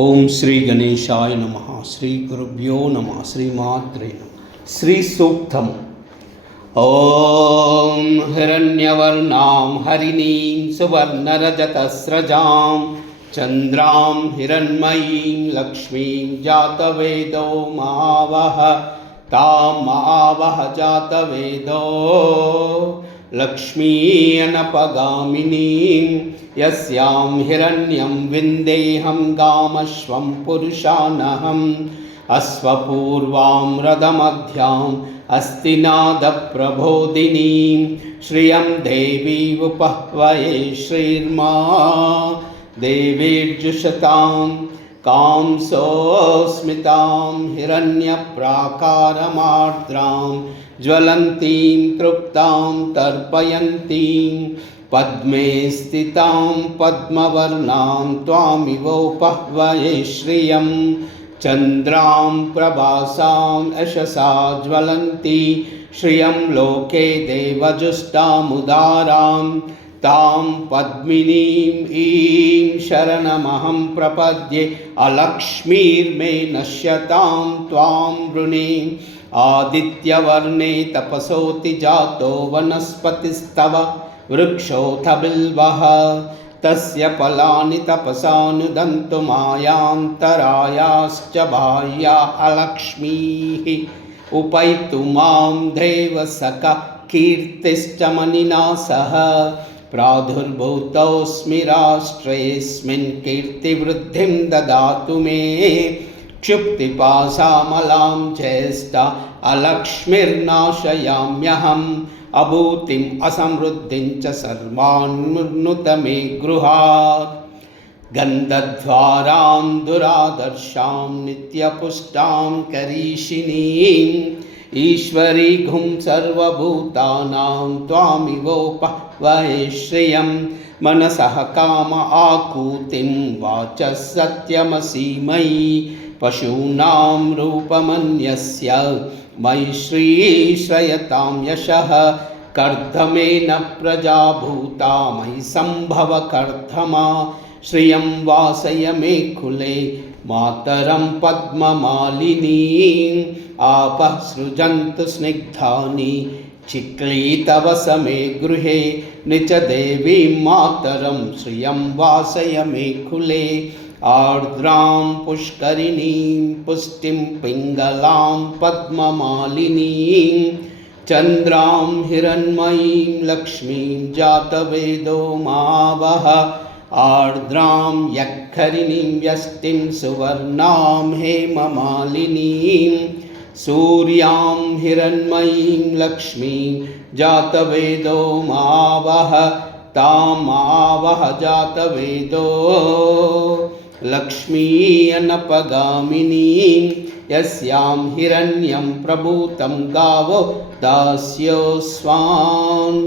ఓం శ్రీ గణేశాయ నమః. శ్రీ గురుభ్యో నమః. శ్రీమాత్రే నమః. శ్రీ సూక్తం. ఓం హిరణ్యవర్ణాం హరిణీం సువర్ణరజతస్రజాం చంద్రాం హిరణ్మయీం లక్ష్మీం జాతవేదో మహావహ తాం మహావహ జాతవేదో లక్ష్మీ అనపగామినీం యస్యాం హిరణ్యం విందేహం గామశ్వం పురుషానహం అశ్వపూర్వాం రథమధ్యాం అస్తినాదప్రబోధినీం శ్రియం దేవీ ఉపహ్వయే శ్రీర్మా దేవీర్జుషతాం కాంసోస్మితాం హిరణ్యప్రాకారమార్ద్రాం జ్వలంతీం తృప్తాం తర్పయంతీం పద్మే స్థితాం పద్మవర్ణాం త్వామివోపహ్వయే శ్రియం చంద్రాం ప్రభాసాం యశసా జ్వలంతి శ్రియం లోకే దేవజుష్టాముదారాం తాం పద్మినీం ఈం శరణమహం ప్రపద్యే అలక్ష్మీర్మే నశ్యతాం త్వాం వృణే ఆదిత్యవర్ణే తపసోతి జాతో వనస్పతిస్తవ వృక్షోऽथ బిల్వః తస్య ఫలాని తపసానుదంతు మాయాంతరాయాశ్చ బాహ్యా అలక్ష్మీః ఉపైతు మాం దేవసక కీర్తిశ్చ మనినా సహ ప్రాదుర్భూతోऽస్మి రాష్ట్రేऽస్మిన్ కీర్తివృద్ధిం దదాతు మే क्षुप्तिपाशामलां चेष्ट अलक्ष्मीर्नाशयाम्यहम् अभूतिम् असमृद्धिं च सर्वान्मुर्नुत मे गृहात् गन्धद्वारां दुरादर्शां नित्यपुष्टां करीषिणीम् ईश्वरीघुं सर्वभूतानां त्वामिवोपह्वये श्रियं मनसः काम आकूतिं वाचः सत्यमसीमयि पशूनां रूपमन्यस्य मयि श्रीश्रयतां यशः कर्धमेन प्रजाभूता मयि सम्भव कर्धमा श्रियं वासय मे कुले मातरं पद्ममालिनीम् आपः सृजन्तु स्निग्धानि चिक्लीतव समे गृहे निच देवीं मातरं श्रियं वासय मे कुले आर्द्रां पुष्करिणीं पुष्टिं पिङ्गलां पद्ममालिनीं चन्द्रां हिरण्मयीं लक्ष्मीं जातवेदो मावह आर्द्रां यक्खरिणीं यष्टिं सुवर्णां हेममालिनीं सूर्यां हिरण्मयीं लक्ष्मीं जातवेदो मावह तां मावह जातवेदो लक्ष्मी अनपगामिनीं यस्यां हिरण्यं प्रभूतं गावो दास्योऽस्वान्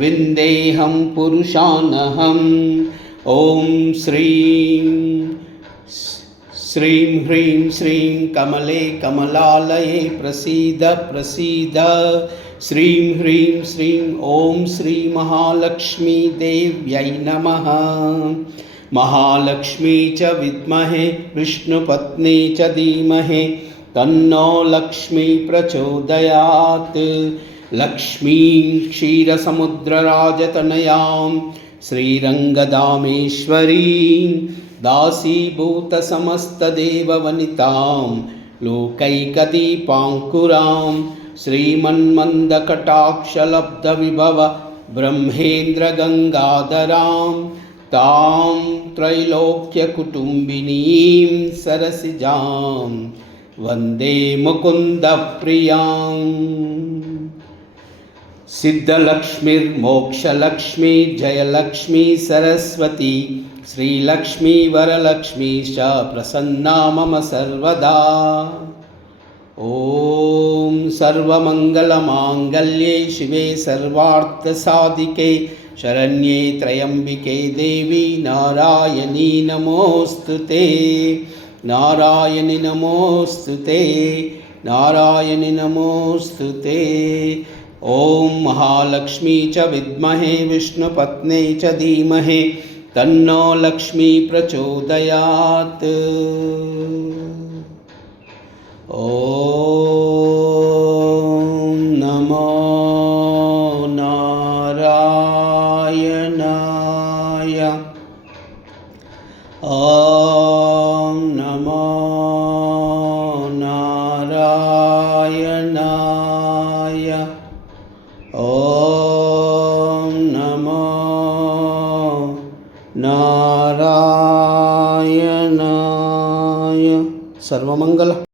विन्देहं पुरुषानहम् ॐ श्रीं श्रीं ह्रीं श्रीं कमले कमलालये प्रसीद प्रसीद श्रीं ह्रीं श्रीं ॐ श्री महालक्ष्मी देव्यै नमः। महालक्ष्मी च विद्महे विष्णुपत्नी च धीमहि तन्नो लक्ष्मी प्रचोदयात्। लक्ष्मीं क्षीरसमुद्रराजतनयां श्रीरङ्गधामेश्वरीं दासीभूतसमस्तदेववनितां लोकैकदीपाङ्कुरां श्रीमन्मन्दकटाक्षलब्धविभव ब्रह्मेन्द्रगङ्गाधरां तां त्रैलोक्यकुटुम्बिनीं सरसिजां वन्दे मुकुन्दप्रियां। सिद्धलक्ष्मीर्मोक्षलक्ष्मी जयलक्ष्मी सरस्वती श्रीलक्ष्मी वरलक्ष्मी च प्रसन्ना मम सर्वदा। ॐ सर्वमङ्गलमाङ्गल्ये शिवे सर्वार्थसाधिके शरण्ये त्र्यम्बिके देवी नारायणी नमोऽस्तुते नारायणी नमोऽस्तुते नारायणी नमोऽस्तुते। ॐ महालक्ष्मी च विद्महे विष्णुपत्नी च धीमहि तन्नो लक्ष्मी प्रचोदयात्। ॐ नमो नारायणाय। ॐ नमो नारायणाय। ॐ नमो नारायणाय। सर्वमंगल।